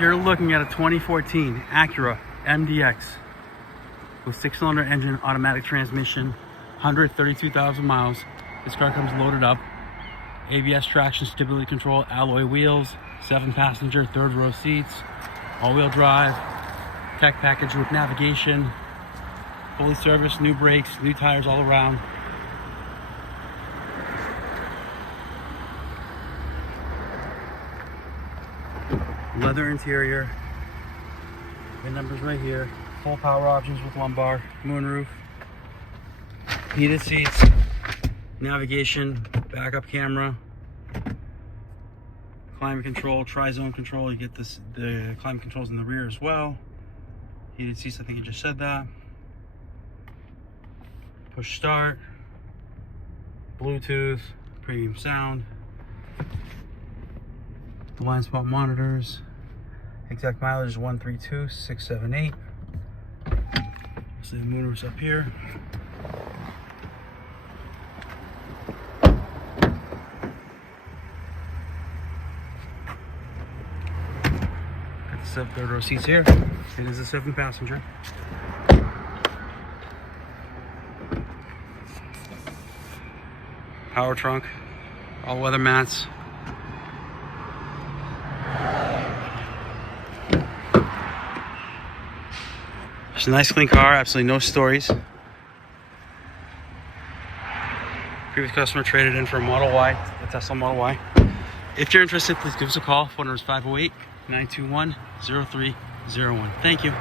You're looking at a 2014 Acura MDX with 6-cylinder engine, automatic transmission, 132,000 miles. This car comes loaded up. ABS traction, stability control, alloy wheels, 7-passenger, 3rd-row seats, all-wheel drive, Tech Pkg with navigation, fully serviced, new brakes, new tires all around. Leather interior, VIN numbers right here, full power options with lumbar, moonroof, heated seats, navigation, backup camera, climate control, tri-zone control. You get the climate controls in the rear as well. Heated seats, I think I just said that. Push start, Bluetooth, premium sound, blind spot monitors. Exact mileage is 132,678. So the moonroof's up here. Got the 3rd-row seats here. It is a 7-passenger. Power trunk, all weather mats. It's a nice clean car, absolutely no stories. Previous customer traded in for a Model Y, a Tesla Model Y. If you're interested, please give us a call. Phone number is 508-921-0301. Thank you.